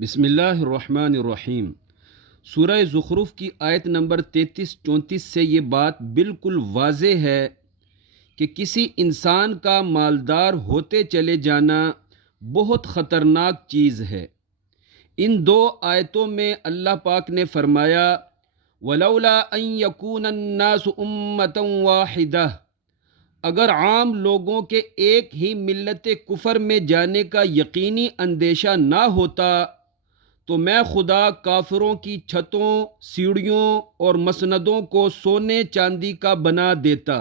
بسم اللہ الرحمن الرحیم۔ سورہ زخرف کی آیت نمبر 33-34 سے یہ بات بالکل واضح ہے کہ کسی انسان کا مالدار ہوتے چلے جانا بہت خطرناک چیز ہے۔ ان دو آیتوں میں اللہ پاک نے فرمایا وَلَوْلَا أَن يَكُونَ النَّاسُ أُمَّةً وَاحِدَةً، اگر عام لوگوں کے ایک ہی ملت کفر میں جانے کا یقینی اندیشہ نہ ہوتا تو میں خدا کافروں کی چھتوں، سیڑھیوں اور مسندوں کو سونے چاندی کا بنا دیتا۔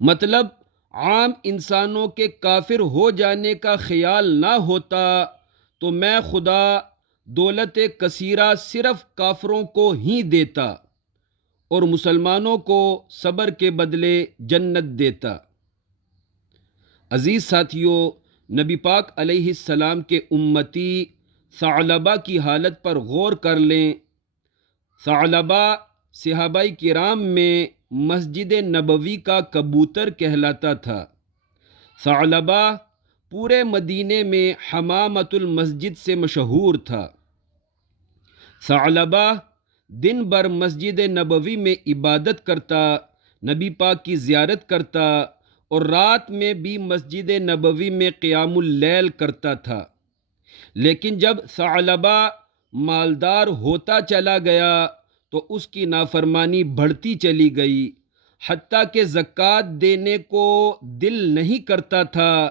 مطلب عام انسانوں کے کافر ہو جانے کا خیال نہ ہوتا تو میں خدا دولت کثیرہ صرف کافروں کو ہی دیتا اور مسلمانوں کو صبر کے بدلے جنت دیتا۔ عزیز ساتھیو، نبی پاک علیہ السلام کے امتی ثعلبہ کی حالت پر غور کر لیں۔ ثعلبہ صحابہ کرام میں مسجد نبوی کا کبوتر کہلاتا تھا۔ ثعلبہ پورے مدینے میں حمامۃ المسجد سے مشہور تھا۔ ثعلبہ دن بھر مسجد نبوی میں عبادت کرتا، نبی پاک کی زیارت کرتا اور رات میں بھی مسجد نبوی میں قیام اللیل کرتا تھا۔ لیکن جب ثعلبہ مالدار ہوتا چلا گیا تو اس کی نافرمانی بڑھتی چلی گئی، حتیٰ کہ زکوٰۃ دینے کو دل نہیں کرتا تھا،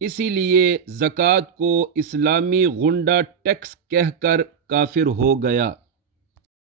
اسی لیے زکوٰۃ کو اسلامی غنڈہ ٹیکس کہہ کر کافر ہو گیا۔